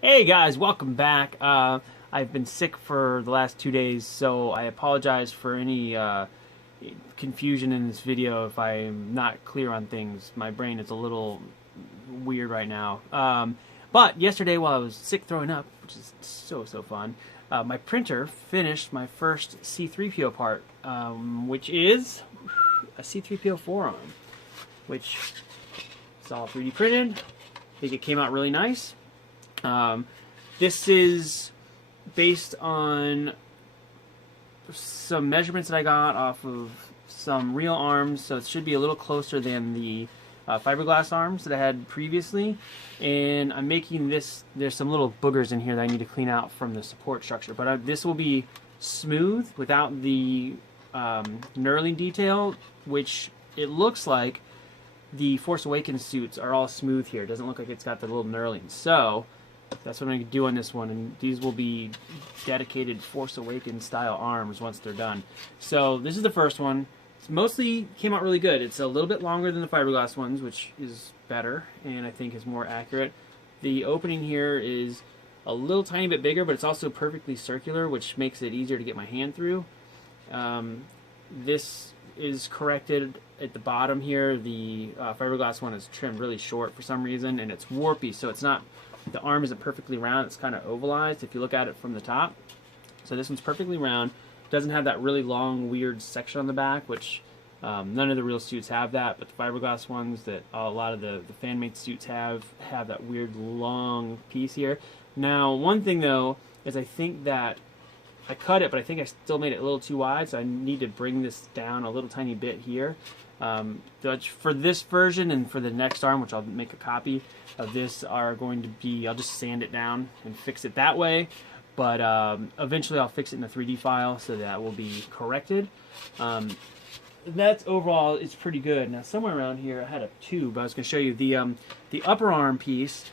Hey guys, welcome back. I've been sick for the last 2 days, so I apologize for any confusion in this video if I'm not clear on things. My brain is a little weird right now. But yesterday, while I was sick throwing up, which is so fun, my printer finished my first C-3PO part, which is a C-3PO forearm, which is all 3D printed. I think it came out really nice. This is based on some measurements that I got off of some real arms, so it should be a little closer than the fiberglass arms that I had previously. And I'm making this, there's some little boogers in here that I need to clean out from the support structure, but this will be smooth without the knurling detail, which it looks like the Force Awakens suits are all smooth here. It doesn't look like it's got the little knurling. So that's what I'm going to do on this one, and these will be dedicated Force Awakens style arms once they're done. So this is the first one. It's mostly came out really good. It's a little bit longer than the fiberglass ones, which is better and I think is more accurate. The opening here is a little tiny bit bigger, but it's also perfectly circular, which makes it easier to get my hand through. This is corrected at the bottom here. The fiberglass one is trimmed really short for some reason, and it's warpy, so it's not, the arm isn't perfectly round, it's kind of ovalized if you look at it from the top. So this one's perfectly round. Doesn't have that really long, weird section on the back, which none of the real suits have that, but the fiberglass ones that a lot of the fan-made suits have that weird long piece here. Now, one thing though, is I think that I cut it, but I think I still made it a little too wide, so I need to bring this down a little tiny bit here. For this version and for the next arm, which I'll make a copy of this, are going to be, I'll just sand it down and fix it that way, but eventually I'll fix it in a 3D file, so that will be corrected. That's overall, it's pretty good. Now somewhere around here I had a tube I was going to show you. The upper arm piece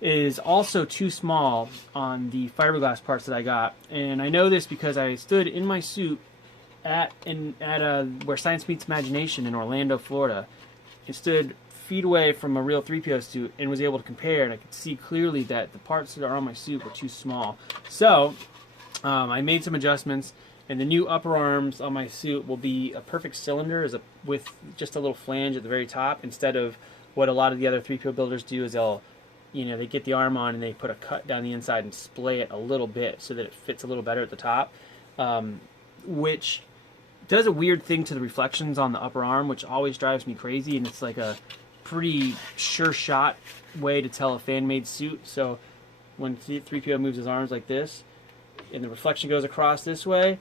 is also too small on the fiberglass parts that I got, and I know this because I stood in my suit at where Science Meets Imagination in Orlando, Florida. It stood feet away from a real 3PO suit and was able to compare, and I could see clearly that the parts that are on my suit were too small. So I made some adjustments, and the new upper arms on my suit will be a perfect cylinder with just a little flange at the very top, instead of what a lot of the other 3PO builders do is they get the arm on and they put a cut down the inside and splay it a little bit so that it fits a little better at the top, which does a weird thing to the reflections on the upper arm, which always drives me crazy, and it's like a pretty sure shot way to tell a fan-made suit. So when 3PO moves his arms like this and the reflection goes across this way,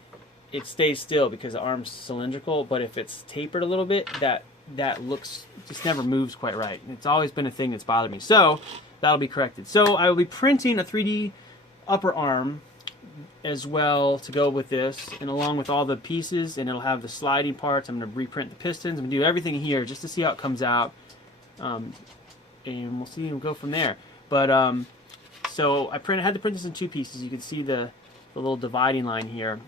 it stays still because the arm's cylindrical, but if it's tapered a little bit, that looks, just never moves quite right. It's always been a thing that's bothered me. So that'll be corrected. So I will be printing a 3D upper arm as well to go with this, and along with all the pieces, and it'll have the sliding parts. I'm going to reprint the pistons. I'm going to do everything here just to see how it comes out, and we'll see and we'll go from there. But so I had to print this in two pieces. You can see the little dividing line here.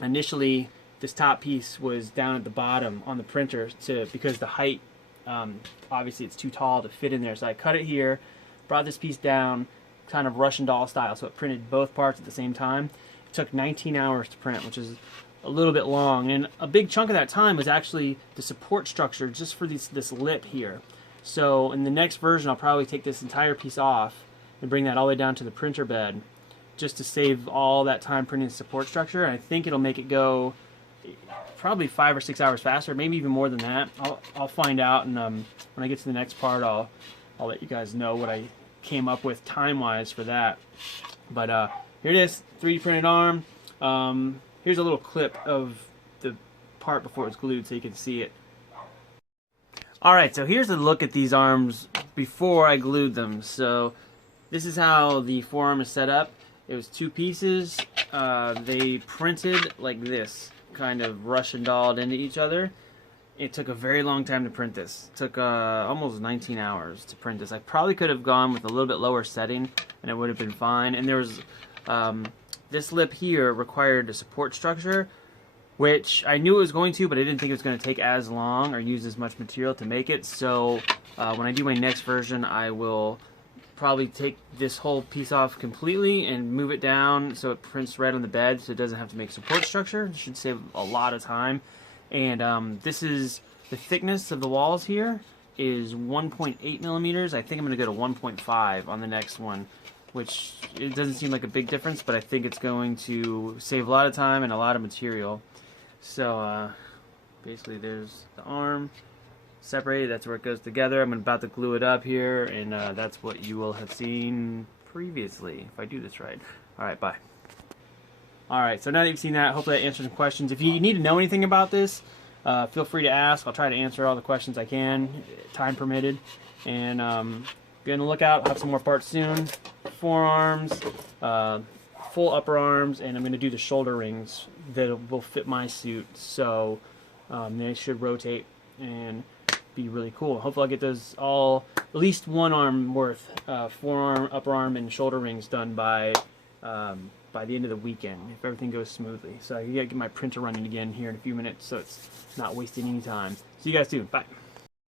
Initially, this top piece was down at the bottom on the printer because the height, obviously it's too tall to fit in there. So I cut it here, brought this piece down, kind of Russian doll style, so it printed both parts at the same time. It took 19 hours to print, which is a little bit long, and a big chunk of that time was actually the support structure just for this lip here. So in the next version, I'll probably take this entire piece off and bring that all the way down to the printer bed, just to save all that time printing the support structure. And I think it'll make it go probably 5 or 6 hours faster, maybe even more than that. I'll find out, and when I get to the next part, I'll let you guys know what I came up with time-wise for that. But here it is, 3D printed arm. Here's a little clip of the part before it's glued so you can see it. Alright, so here's a look at these arms before I glued them. So this is how the forearm is set up. It was two pieces. They printed like this, kind of Russian dolled into each other. It took a very long time to print this. It took almost 19 hours to print this. I probably could have gone with a little bit lower setting and it would have been fine. And there was this lip here required a support structure, which I knew it was going to, but I didn't think it was going to take as long or use as much material to make it. So when I do my next version, I will probably take this whole piece off completely and move it down so it prints right on the bed, so it doesn't have to make support structure. It should save a lot of time. And this is the thickness of the walls here is 1.8 millimeters. I think I'm going to go to 1.5 on the next one, which it doesn't seem like a big difference, but I think it's going to save a lot of time and a lot of material. So basically there's the arm separated, that's where it goes together. I'm about to glue it up here, and that's what you will have seen previously, if I do this right. Alright, bye. Alright, so now that you've seen that, hopefully that answers some questions. If you need to know anything about this, feel free to ask. I'll try to answer all the questions I can, time permitted. And be on the lookout. I'll have some more parts soon. Forearms, full upper arms, and I'm going to do the shoulder rings that will fit my suit. So they should rotate and be really cool. Hopefully I'll get those all, at least one arm worth, forearm, upper arm, and shoulder rings done by the end of the weekend, if everything goes smoothly. So I gotta get my printer running again here in a few minutes so it's not wasting any time. See you guys soon. Bye.